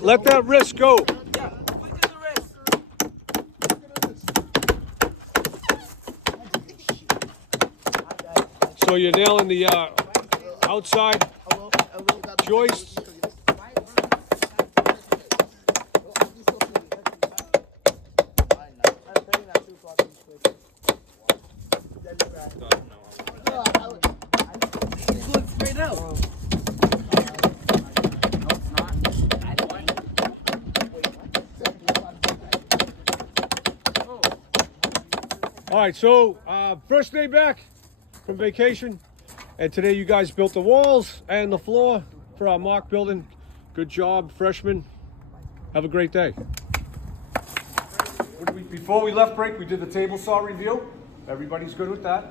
Let that wrist go. So you're nailing the outside joist. All right, so first day back from vacation, and today you guys built the walls and the floor for our mock building. Good job, freshmen. Have a great day. Before we left break, we did the table saw review. Everybody's good with that.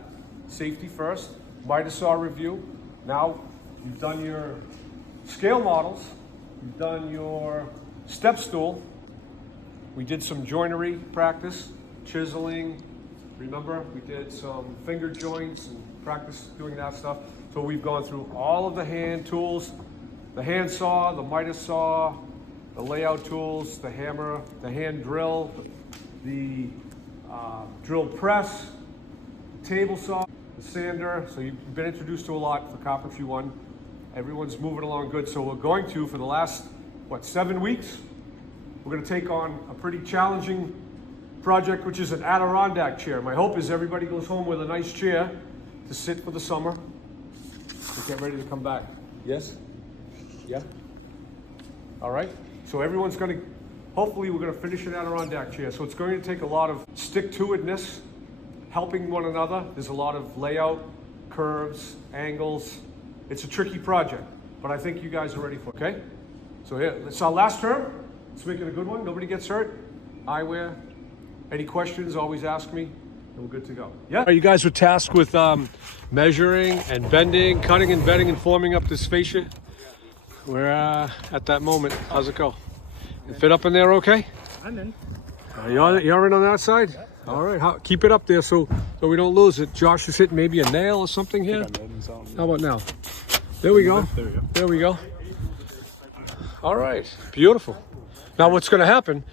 Safety first. Miter saw review. Now you've done your scale models. You've done your step stool. We did some joinery practice, chiseling. Remember, we did some finger joints and practice doing that stuff. So we've gone through all of the hand tools, the hand saw, the miter saw, the layout tools, the hammer, the hand drill, the drill press, the table saw, the sander. So you've been introduced to a lot for Carpentry 1. Everyone's moving along good. So we're going to, for the last, 7 weeks, we're going to take on a pretty challenging project, which is an Adirondack chair. My hope is everybody goes home with a nice chair to sit for the summer and get ready to come back. Yes? Yeah? All right. So everyone's going to, hopefully we're going to finish an Adirondack chair. So it's going to take a lot of stick-to-itness, helping one another. There's a lot of layout, curves, angles. It's a tricky project, but I think you guys are ready for it, okay? So here, it's our last term. Let's make it a good one. Nobody gets hurt. Eyewear. Any questions, always ask me, and we're good to go. Yeah? You guys were tasked with measuring and bending, cutting and bending and forming up this fascia. We're at that moment. How's it go? You fit up in there okay? I'm in. You're in on that side? Yeah. All right, keep it up there so we don't lose it. Josh is hitting maybe a nail or something here. How about now? There we go. There we go. There we go. All right, beautiful. Now what's going to happen,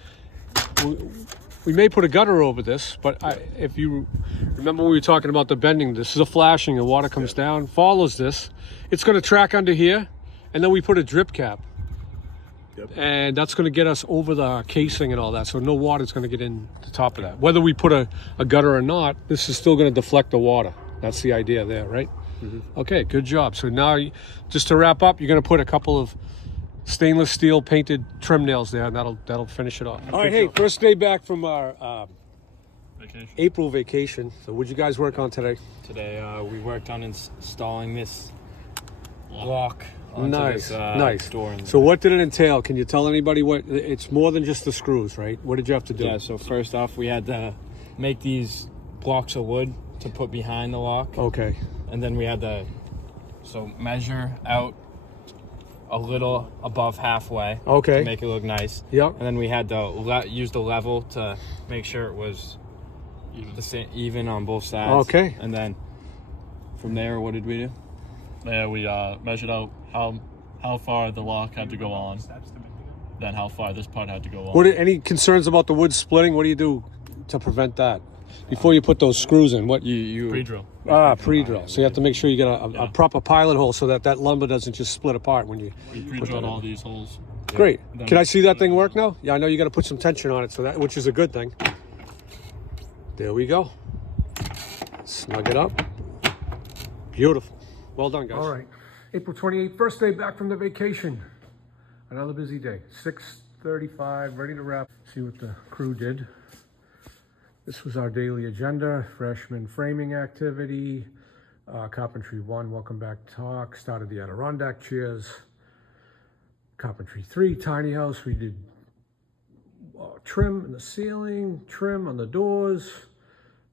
we may put a gutter over this, but if you remember we were talking about the bending, this is a flashing, the water comes down, follows this. It's going to track under here, and then we put a drip cap. Yep. And that's going to get us over the casing and all that, so no water's going to get in the top of that. Whether we put a gutter or not, this is still going to deflect the water. That's the idea there, right? Mm-hmm. Okay, good job. So now, just to wrap up, you're going to put a couple of stainless steel painted trim nails there, and that'll finish it off. All right, hey, first day back from our April vacation. So what'd you guys work on today? Today we worked on installing this block onto Nice, this nice. door. So what did it entail? Can you tell anybody what? It's more than just the screws, right? What did you have to do? Yeah, so first off we had to make these blocks of wood to put behind the lock. Okay. And then we had to measure out a little above halfway. Okay. To make it look nice. Yep. And then we had to use the level to make sure it was the same, even on both sides. Okay. And then from there, what did we do? Yeah, we measured out how far the lock had to go on, then how far this part had to go on. Any concerns about the wood splitting? What do you do to prevent that? Before you put those screws in, what you Pre-drill. Pre-drill. So you have to make sure you get a proper pilot hole so that lumber doesn't just split apart when you. We pre-drilled all these holes. Great. Can I see that thing work now? Yeah, I know you got to put some tension on it, which is a good thing. There we go. Snug it up. Beautiful. Well done, guys. All right. April 28th, first day back from the vacation. Another busy day. 6:35, ready to wrap. See what the crew did. This was our daily agenda. Freshman framing activity. Carpentry 1, welcome back talk. Started the Adirondack chairs. Carpentry 3, tiny house. We did trim in the ceiling, trim on the doors.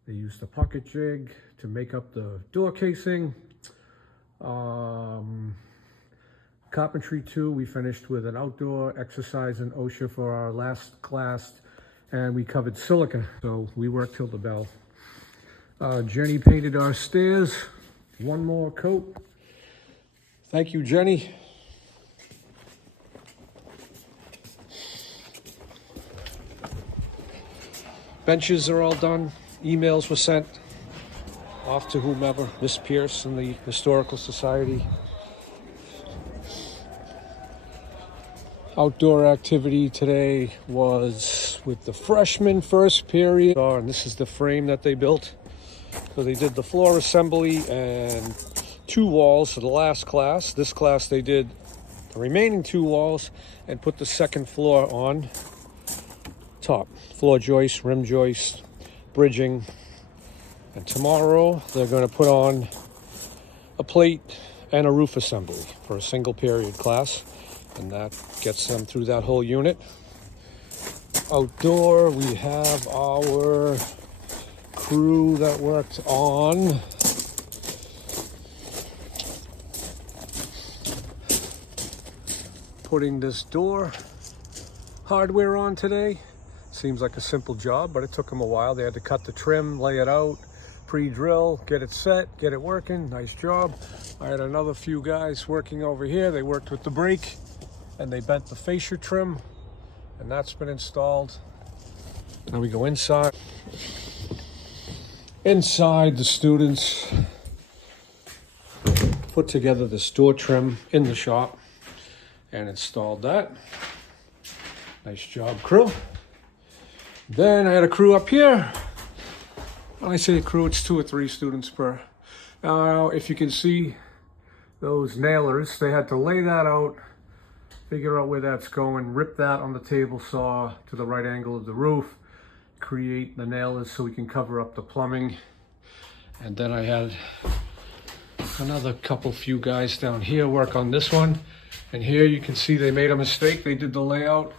They used the pocket jig to make up the door casing. Carpentry 2, we finished with an outdoor exercise in OSHA for our last class, and we covered silica, so we worked till the bell. Jenny painted our stairs, one more coat. Thank you, Jenny. Benches are all done. Emails were sent off to whomever, Miss Pierce and the Historical Society. Outdoor activity today was with the freshmen first period. And this is the frame that they built. So they did the floor assembly and 2 walls for the last class. This class they did the remaining 2 walls and put the second floor on top. Floor joist, rim joist, bridging. And tomorrow they're going to put on a plate and a roof assembly for a single period class. And that gets them through that whole unit. Outdoor, we have our crew that worked on putting this door hardware on today. Seems like a simple job, but it took them a while. They had to cut the trim, lay it out, pre-drill, get it set, get it working. Nice job. I had another few guys working over here. They worked with the brake and they bent the fascia trim, and that's been installed. Now we go inside. Inside, the students put together this door trim in the shop and installed that. Nice job, crew. Then I had a crew up here. When I say crew, it's 2 or 3 students per. Now, if you can see those nailers, they had to lay that out, figure out where that's going, rip that on the table saw to the right angle of the roof, create the nailers so we can cover up the plumbing. And then I had another few guys down here work on this one. And here you can see they made a mistake. They did the layout.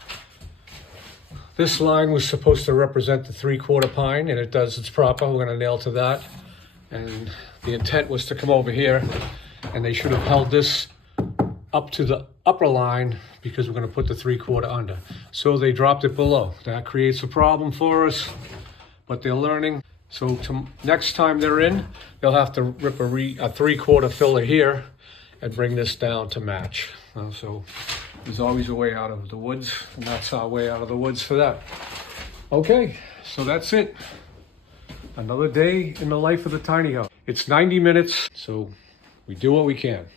This line was supposed to represent the 3/4 pine, and it does, it's proper. We're gonna nail to that. And the intent was to come over here, and they should have held this up to the upper line because we're gonna put the 3/4 under. So they dropped it below. That creates a problem for us, but they're learning. So next time they're in, they'll have to rip a 3/4 filler here and bring this down to match. So there's always a way out of the woods, and that's our way out of the woods for that. Okay, so that's it. Another day in the life of the tiny house. It's 90 minutes, so we do what we can.